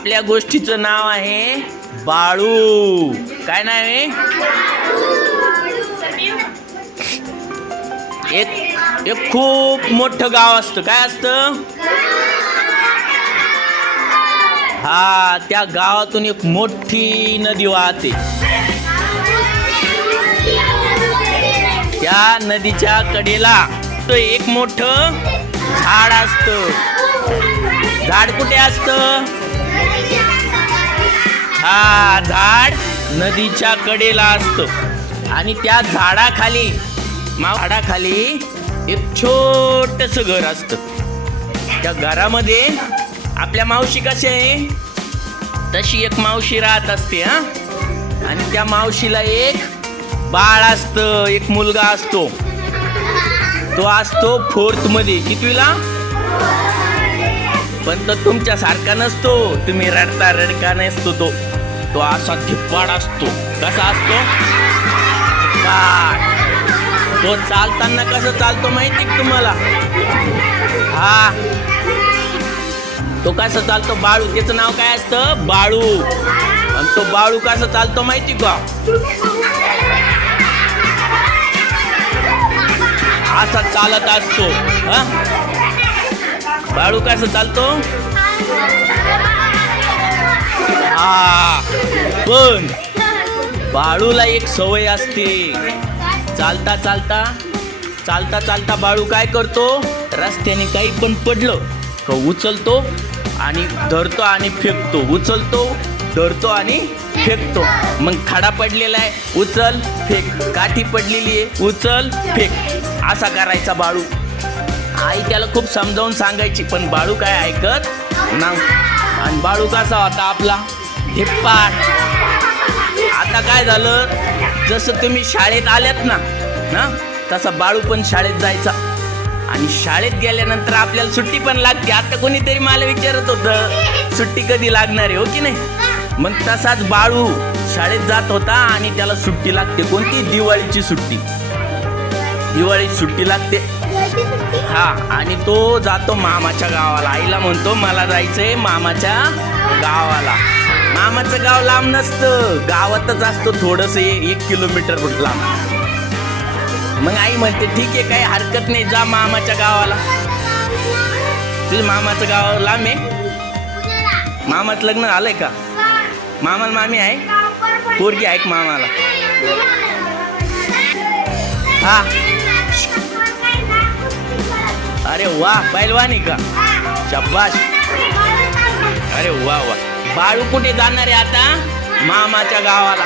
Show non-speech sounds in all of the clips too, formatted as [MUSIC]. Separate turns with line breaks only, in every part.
आपल्या गोष्टीचं नाव आहे बाळू. काय नाव आहे? एक एक खूप मोठं गाव असतं. काय असतं? हा त्या गावातून एक मोठी नदी वाहते. त्या नदीच्या कडेला तो एक मोठं झाड असतं. झाड कुठे असतं? हा झाड नदीच्या कडेला असतं. आणि त्या झाडाखाली झाडाखाली एक छोटस घर असत. त्या घरामध्ये आपल्या मावशी कशी आहे? तशी एक मावशी राहत असते हा. आणि त्या मावशीला एक बाळ असतं एक मुलगा असतो. तो असतो फोर्थमध्ये. कितवीला? पण तो तुमच्या सारखा नसतो. तुम्ही रडता रडका नसतो तो. तो असा धिप्पाड असतो. कसा असतो? तो चालताना कसं चालतो माहिती का तुम्हाला? हा. तो कसं चालतो? बाळू. त्याचं नाव काय असतं? बाळू. आणि तो बाळू कसं चालतो माहिती का? असा चालत असतो. हा? बाळू कसं चालतो? हा. पण बाळूला एक सवय असते. चालता चालता चालता चालता बाळू काय करतो? रस्त्याने काही पण पडलं का उचलतो आणि धरतो आणि फेकतो. उचलतो धरतो आणि फेकतो. मग खडा पडलेला आहे उचल फेक. काठी पडलेली आहे उचल फेक. असा करायचा बाळू. आई त्याला खूप समजावून सांगायची पण बाळू काय ऐकत ना आणि बाळू कसा होता आपला? धिप्पाट आता काय झालं? जसं तुम्ही शाळेत आल्यात ना ना तसा बाळू पण शाळेत जायचा. आणि शाळेत गेल्यानंतर आपल्याला सुट्टी पण लागते. आता कोणीतरी मला विचारत होतं सुट्टी कधी लागणार आहे हो की नाही? मग तसाच बाळू शाळेत जात होता आणि त्याला सुट्टी लागते. कोणती? दिवाळीची सुट्टी. दिवाळीची सुट्टी लागते. हा आणि तो जातो मामाच्या गावाला. आईला म्हणतो मला जायचंय मामाच्या गावाला. मामाचं गाव लांब नसतं. गावातच असतो थोडस एक किलोमीटर लांब. मग आई म्हणते ठीक आहे काही हरकत नाही जा मामाच्या गावाला. तुझ्या मामाचं गाव लांब आहे? मामाचं लग्न झालंय का? मामाला मामी आहे? पोरगी आहे मामाला? हा. अरे वा पैलवानी का? शब्बाश अरे वा वा. बाळू कुठे जाणार आहे आता? मामाच्या गावाला.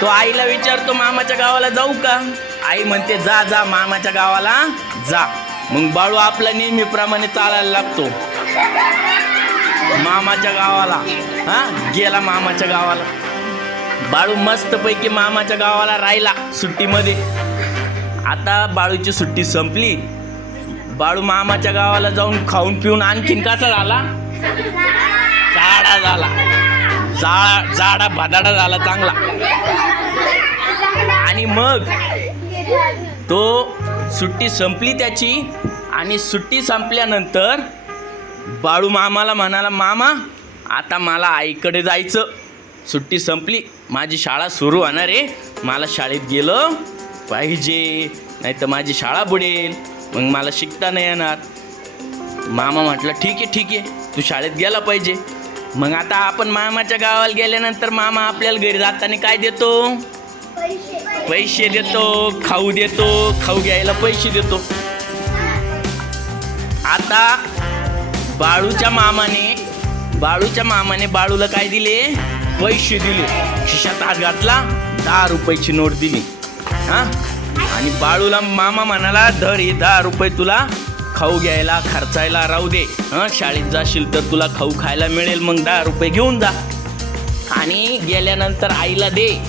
तो आईला विचारतो मामाच्या गावाला जाऊ का? आई म्हणते जा जा मामाच्या गावाला जा. मग बाळू आपला नेहमीप्रमाणे चालायला लागतो. मामाच्या गावाला. हा? गेला मामाच्या गावाला. बाळू मस्तपैकी मामाच्या गावाला राहिला सुट्टीमध्ये. आता बाळूची सुट्टी संपली. बाळू मामाच्या गावाला जाऊन खाऊन पिऊन आणखीन कसा झाला? जाडा झाला. जाळा जाडा भदाडा झाला चांगला. आणि मग तो सुट्टी संपली त्याची आणि सुट्टी संपल्यानंतर बाळू मामाला म्हणाला मामा आता मला आईकडे जायचं. सुट्टी संपली. माझी शाळा सुरू होणार आहे. मला शाळेत गेलं पाहिजे. नाही तर माझी शाळा बुडेल मग मला शिकता नाही येणार. मामा म्हटलं ठीक आहे ठीक आहे तू शाळेत गेला पाहिजे. मग आता आपण मामाच्या गावाला गेल्यानंतर मामा आपल्याला घरी जाताना काय देतो? पैसे देतो खाऊ देतो खाऊ घ्यायला पैसे देतो. आता बाळूच्या मामाने बाळूच्या मामाने बाळूला काय दिले? पैसे दिले. खिशात हात घातला दहा रुपयाची नोट दिली. हा? आणि बाळूला मामा म्हणाला धर हे दहा रुपये तुला खाऊ घ्यायला खर्चायला राहू दे. हं शाळेत जाशील तर तुला खाऊ खायला मिळेल मग दहा रुपये घेऊन जा. आणि गेल्यानंतर आईला दे.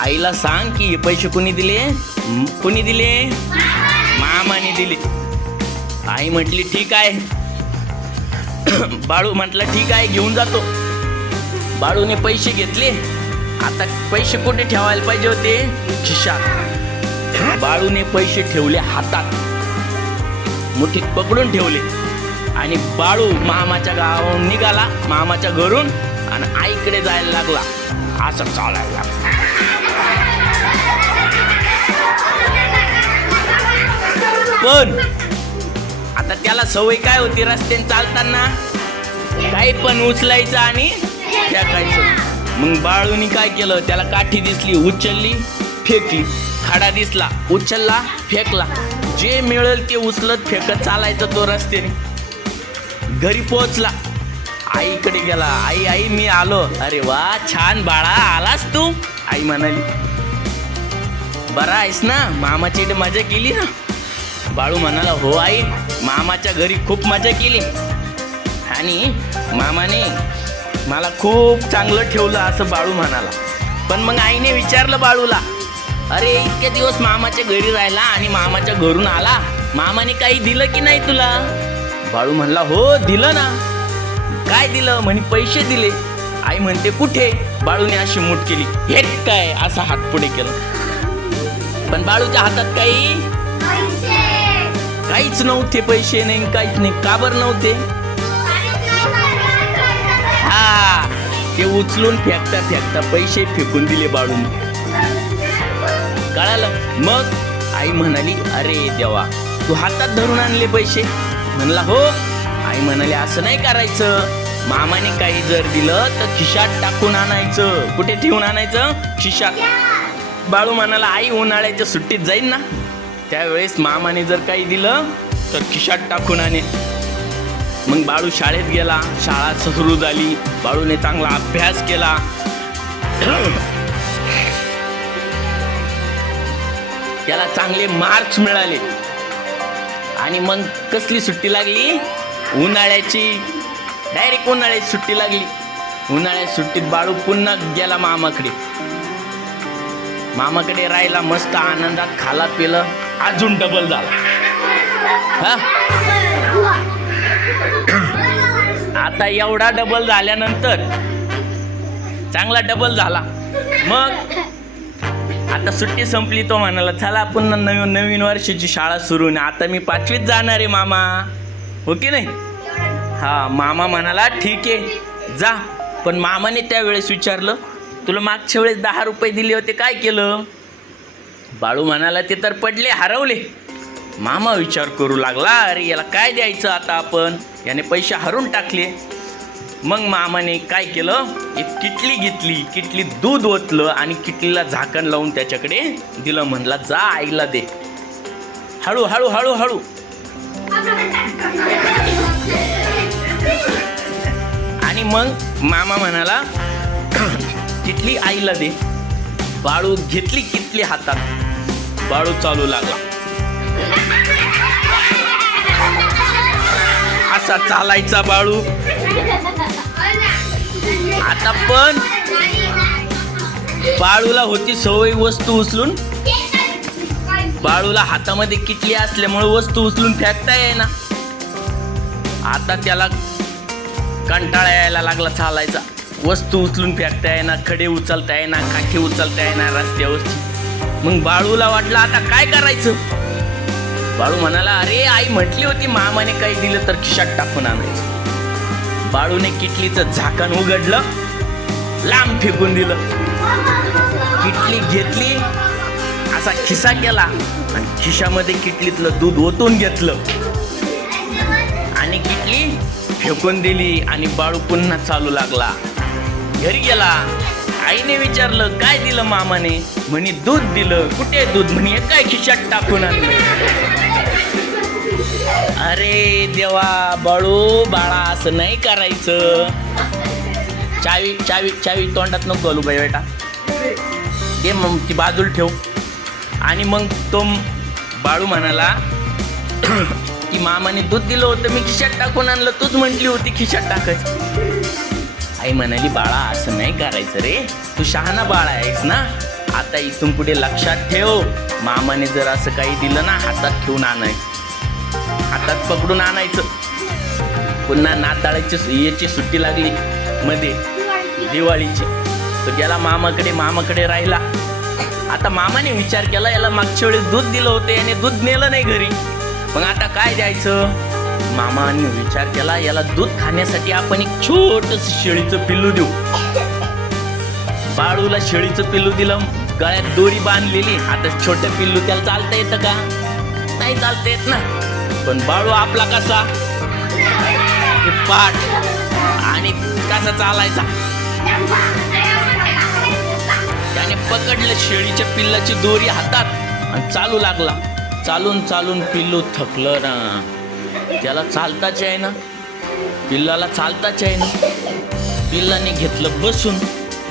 आईला सांग की हे पैसे कोणी दिले? कुणी कोणी दिले? मामाने दिले. आई म्हटली ठीक आहे. [CLEARS THROAT] बाळू म्हटलं ठीक आहे घेऊन जातो. बाळूने पैसे घेतले. आता पैसे कुठे ठेवायला पाहिजे होते? खिशात. बाळूने पैसे ठेवले हातात. मुठीत पकडून ठेवले. आणि बाळू मामाच्या गावाहून निघाला. मामाच्या घरून आणि आईकडे जायला लागला. असं चालायला लागला. पण आता त्याला सवय काय होती रस्त्याने चालताना? काही पण उचलायचं आणि फेकायचं. मग बाळूनी काय केलं? त्याला काठी दिसली उचलली फेकली. खाडा दिसला उचलला फेकला. जे मिळेल ते उचलत फेकत चालायचं तो रस्त्याने. घरी पोहोचला. आईकडे गेला. आई आई मी आलो. अरे वा छान बाळा आलास तू? आई म्हणाली. बरा आहेस ना? मामाची इथे मजा केली ना? बाळू म्हणाला हो आई मामाच्या घरी खूप मजा केली. आणि मामाने मला खूप चांगलं ठेवलं असं बाळू म्हणाला. पण मग आईने विचारलं बाळूला अरे इतके दिवस मामाच्या घरी राहिला आणि मामाच्या घरून आला. मामाने काही दिलं की नाही तुला? बाळू म्हणला हो दिलं ना. काय दिलं? म्हणे पैसे दिले. आई म्हणते कुठे? बाळूने अशी मूठ केली. हे काय? असा हात पुढे केलं. पण बाळूच्या हातात काही काहीच नव्हते पैसे नाही काहीच नाही. का बरं नव्हते? हा ते उचलून फेकता फेकता पैसे फेकून दिले बाळून. कळालं मग आई म्हणाली अरे देवा तू हातात धरून आणले पैसे. म्हणला हो. आई म्हणाली असं नाही करायचं. मामाने काही जर दिलं तर खिशात टाकून आणायचं. कुठे ठेवून आणायचं? खिशात. बाळू म्हणाला आई उन्हाळ्याच्या सुट्टीत जाईन ना. त्यावेळेस मामाने जर काही दिलं तर खिशात टाकून आणे मग बाळू शाळेत गेला. शाळा सुरू झाली. बाळूने चांगला अभ्यास केला. त्याला चांगले मार्क्स मिळाले. आणि मग कसली सुट्टी लागली? उन्हाळ्याची. डायरेक्ट उन्हाळ्याची सुट्टी लागली. उन्हाळ्यात सुट्टीत बाळू पुन्हा गेला मामाकडे. मामाकडे राहिला मस्त आनंदात खाला पिलं अजून डबल झाला. हा? आता एवढा डबल झाल्यानंतर चांगला डबल झाला. मग? आता सुट्टी संपली तो म्हणाला चला पुन्हा नवीन नवीन वर्षाची शाळा सुरू ना आता मी पाचवीत जाणार आहे मामा. हो की नाही? हा मामा म्हणाला ठीक आहे जा. पण मामाने त्यावेळेस विचारलं तुला मागच्या वेळेस दहा रुपये दिले होते काय केलं? बाळू म्हणाला ते तर पडले हरवले. मामा विचार करू लागला अरे याला काय द्यायचं आता आपण? याने पैसे हरून टाकले. मग मामाने काय केलं? एक किटली घेतली. किटली दूध ओतलं आणि किटलीला झाकण लावून त्याच्याकडे दिलं. म्हणला जा आईला दे. हळू हळू हळू हळू. आणि मग मामा म्हणाला किटली आईला दे. बाळू घेतली किटली हातात. बाळू चालू लागला. कसा चालायचा बाळू? आता पण बाळूला होती सवय वस्तू उचलून. बाळूला हातामध्ये किटली असल्यामुळे वस्तू उचलून फेकता येईना. आता त्याला कंटाळा यायला लागला चालायचा. वस्तू उचलून फेकता येईना खडे उचलता येईना काठी उचलता येईना रस्त्यावरची मग बाळूला वाटलं आता काय करायचं? बाळू म्हणाला अरे आई म्हटली होती मामाने काही दिलं तर खिशात टाकून आणायचं. बाळूने किटलीचं झाकण उघडलं लांब फेकून दिलं. किटली घेतली असा खिसा केला आणि खिशामध्ये किटलीतलं दूध ओतून घेतलं. आणि किटली फेकून दिली आणि बाळू पुन्हा चालू लागला. घरी गेला. आईने विचारलं काय दिलं मामाने? म्हणे दूध दिलं. कुठे दूध? म्हणे काय खिशात टाकून आणलं. अरे देवा बाळू बाळा असं नाही करायचं. चावी चावी चावी तोंडात नको घालू बाई बेटा. दे मग ती बाजूला ठेव. आणि मग तो बाळू म्हणाला [CLEARS THROAT] की मामाने दूध दिलं होतं मी खिशात टाकून आणलं तूच म्हटली होती खिशात टाकायचं. आई म्हणाली बाळा असं नाही करायचं रे. तू शहाणा बाळा आहेस ना. आता इथून पुढे लक्षात ठेव. मामाने जर असं काही दिलं ना हातात ठेवून आणायचं. हातात पकडून आणायचं. पुन्हा नाताळाची याची सुट्टी लागली मध्ये. दिवाळीची. तो गेला मामाकडे मामाकडे राहिला. आता मामाने विचार केला याला मागच्या वेळेस दूध दिलं होतं याने दूध नेलं नाही घरी. मग आता काय द्यायचं? मामाने विचार केला याला दूध खाण्यासाठी आपण एक छोटस शेळीचं पिल्लू देऊ. बाळूला शेळीचं पिल्लू दिलं गळ्यात दोरी बांधलेली. आता छोटं पिल्लू त्याला चालता येतं का? नाही चालता येत ना. पण बाळू आपला कसा? पाठ. आणि कसा चालायचा? त्याने पकडलं शेळीच्या पिल्लाची दोरी हातात आणि चालू लागला. चालून चालून पिल्लू थकलं ना. त्याला चालताच आहे ना. पिल्लाला चालताच आहे ना. पिल्लाने घेतलं बसून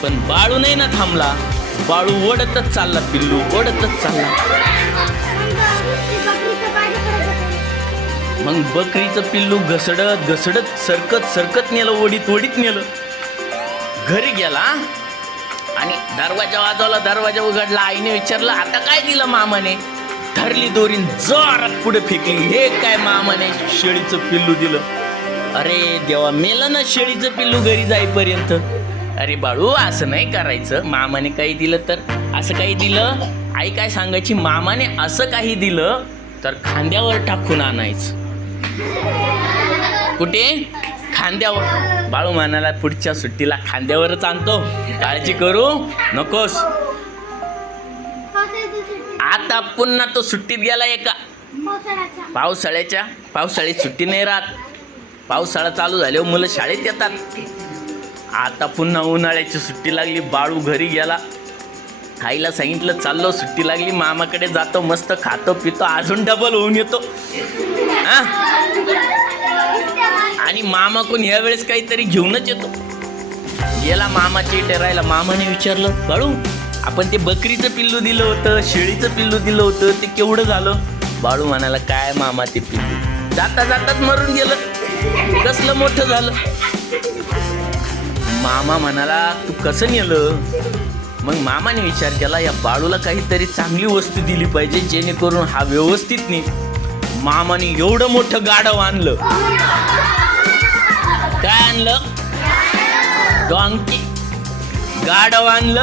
पण बाळू नाही ना थांबला. बाळू ओढतच चालला पिल्लू ओढतच चालला. मग बकरीचं पिल्लू घसडत घसडत सरकत सरकत नेलं ओढीत ओढीत नेलं. घरी गेला आणि दरवाजा वाजवला दरवाजा उघडला आईने विचारलं आता काय दिलं मामाने? धरली दोरीन जोरात पुढे फेकली. हे काय मामाने? शेळीचं पिल्लू दिलं. अरे देवा मेलं ना शेळीचं पिल्लू घरी जाईपर्यंत. अरे बाळू असं नाही करायचं. मामाने काही दिलं तर. असं काही दिलं? आई काय सांगायची? मामाने असं काही दिलं तर खांद्यावर टाकून आणायचं. कुठे? खांद्यावर. बाळू म्हणाला पुढच्या सुट्टीला खांद्यावरच आणतो. काळजी करू नकोस. आता पुन्हा तो सुट्टीत गेला एका. पावसाळ्याच्या. पावसाळ्यात सुट्टी नाही राहत. पावसाळा चालू झाल्यावर मुलं शाळेत येतात. आता पुन्हा उन्हाळ्याची सुट्टी लागली बाळू घरी गेला. आईला सांगितलं चाललो सुट्टी लागली मामाकडे जातो मस्त खातो पितो अजून डबल होऊन येतो. हा? आणि मामा कोण ह्या वेळेस काहीतरी घेऊनच येतो. गेला मामाच्या टेरायला मामाने विचारलं बाळू आपण ते बकरीचं पिल्लू दिलं होतं शेळीचं पिल्लू दिलं होतं ते केवढं झालं? बाळू म्हणाला काय मामा ते पिल्लू? जाता जाताच मरून गेलं. कसलं मोठं झालं? मामा म्हणाला तू कसं नेलं? मग मामाने विचार केला या बाळूला काहीतरी चांगली वस्तू दिली पाहिजे जेणेकरून हा व्यवस्थित नाही मामाने एवढं मोठं गाडव आणलं. काय आणलं? डॉंकी गाडव आणलं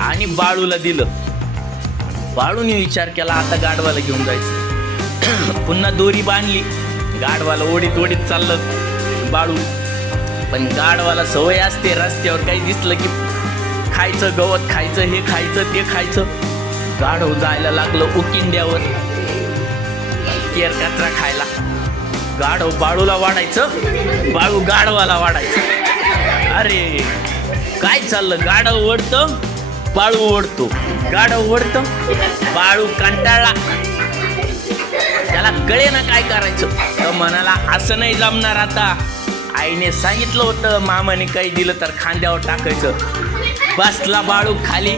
आणि बाळूला दिलं. बाळूने विचार केला आता गाडवाला घेऊन जायचं. [COUGHS] पुन्हा दोरी बांधली. गाडवाला ओढीत ओढीत चाललं बाळू. पण गाडवाला सवय असते रस्त्यावर काही दिसलं की खायचं गवत खायचं हे खायचं ते खायचं. गाढव जायला लागलं उकिंड्यावर. केर कचरा खायला. गाढव बाळूला वाढायचं बाळू गाढवाला वाढायचं. अरे काय चाललं? गाढव ओढतं बाळू ओढतो. गाढव ओढतं बाळू कंटाळला. त्याला कळे ना काय करायचं. तर म्हणाला असं नाही जमणार आता. आईने सांगितलं होतं मामाने काही दिलं तर खांद्यावर टाकायचं. बसला बाळू खाली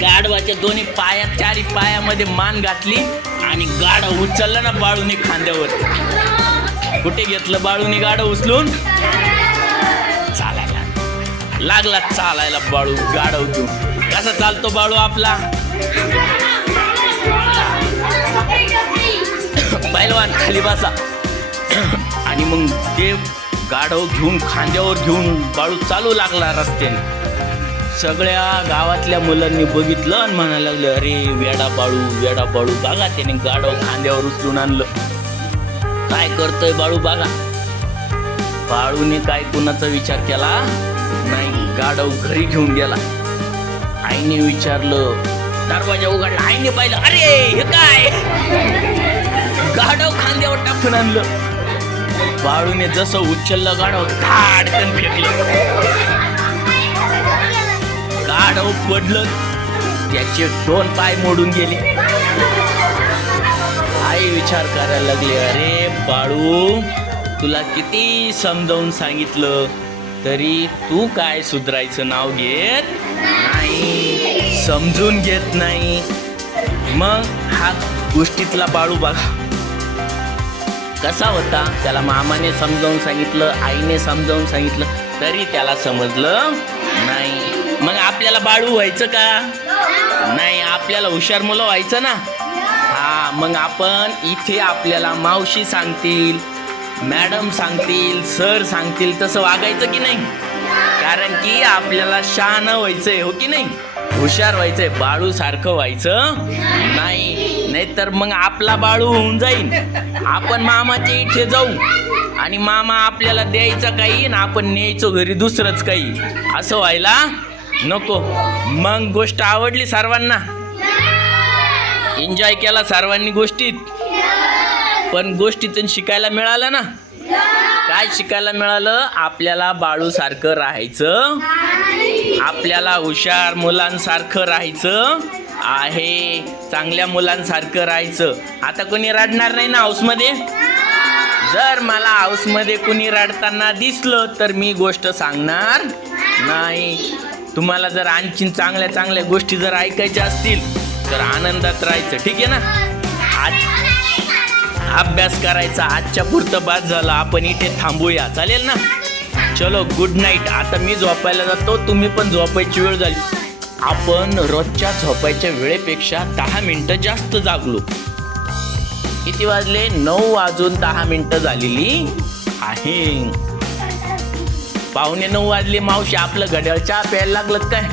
गाढवाच्या दोन्ही पाया चारी पायामध्ये मान घातली. आणि गाड उचललं ना बाळूने खांद्यावर. कुठे घेतलं बाळूने गाड उचलून? चालायला. लागला चालायला बाळू गाढव उचलून. कसा चालतो बाळू आपला? पैलवान खाली बसा. आणि मग ते गाढव घेऊन खांद्यावर घेऊन बाळू चालू लागला रस्त्याने. सगळ्या गावातल्या मुलांनी बघितलं आणि म्हणायला लागले अरे वेडा बाळू वेडा बाळू बघा त्याने गाढव खांद्यावर उचलून आणलं. काय करतोय बाळू बघा. बाळूने काय कुणाचा विचार केला? नाही गाढव घरी घेऊन गेला. आईने विचारलं दरवाजा उघडला. आईने पाहिलं अरे हे काय? गाढव खांद्यावर टाकून आणलं. बाळूने जसं उचललं गाढव धाडकन फेकलं. आडव पडलं त्याचे दोन पाय मोडून गेले. आई विचार करायला लागले अरे बाळू तुला किती समजावून सांगितलं? तरी तू काय सुधरायचं नाव घेत नाही समजून घेत नाही. मग हा गोष्टीतला बाळू बघा. कसा होता? त्याला मामाने समजावून सांगितलं आईने समजावून सांगितलं तरी त्याला समजलं नाही. मग आपल्याला बाळू व्हायचं का? नाही आपल्याला हुशार मुलं व्हायचं ना? हा मग आपण इथे आपल्याला मावशी सांगतील मॅडम सांगतील सर सांगतील तसं वागायचं की नाही? कारण की आपल्याला शहाणं व्हायचंय हो की नाही? हुशार व्हायचंय बाळू सारखं व्हायचं नाही. नाहीतर मग आपला बाळू होऊन जाईल आपण मामाच्या इथे जाऊ आणि मामा आपल्याला द्यायचं काही आणि आपण न्यायचो घरी दुसरंच काही. असं व्हायला नको. मग गोष्ट आवडली सर्वांना. एन्जॉय केला सर्वांनी गोष्टीत. पण गोष्टीतून शिकायला मिळालं ना? काय शिकायला मिळालं? आपल्याला बाळूसारखं राहायचं. आपल्याला हुशार मुलांसारखं राहायचं. आहे चांगल्या मुलांसारखं राहायचं. आता कोणी रडणार नाही ना हाऊसमध्ये? जर मला हाऊसमध्ये कुणी रडताना दिसलं तर मी गोष्ट सांगणार नाही. तुम्हाला जर आणखीन चांगल्या चांगल्या गोष्टी जर ऐकायच्या असतील तर आनंदात राहायचं. ठीक आहे ना? आज अभ्यास करायचा आजच्या पुरतं बाद झालं आपण इथे थांबूया. चालेल ना? चलो गुड नाईट आता मी झोपायला जातो तुम्ही पण झोपायची वेळ झाली. आपण रोजच्या झोपायच्या वेळेपेक्षा दहा मिनटं जास्त जागलो. किती वाजले? नऊ वाजून दहा मिनटं झालेली आहे. पाहुणे नऊ वाजले मावशी आपलं घड्याळ चहा प्यायला लागलं काय?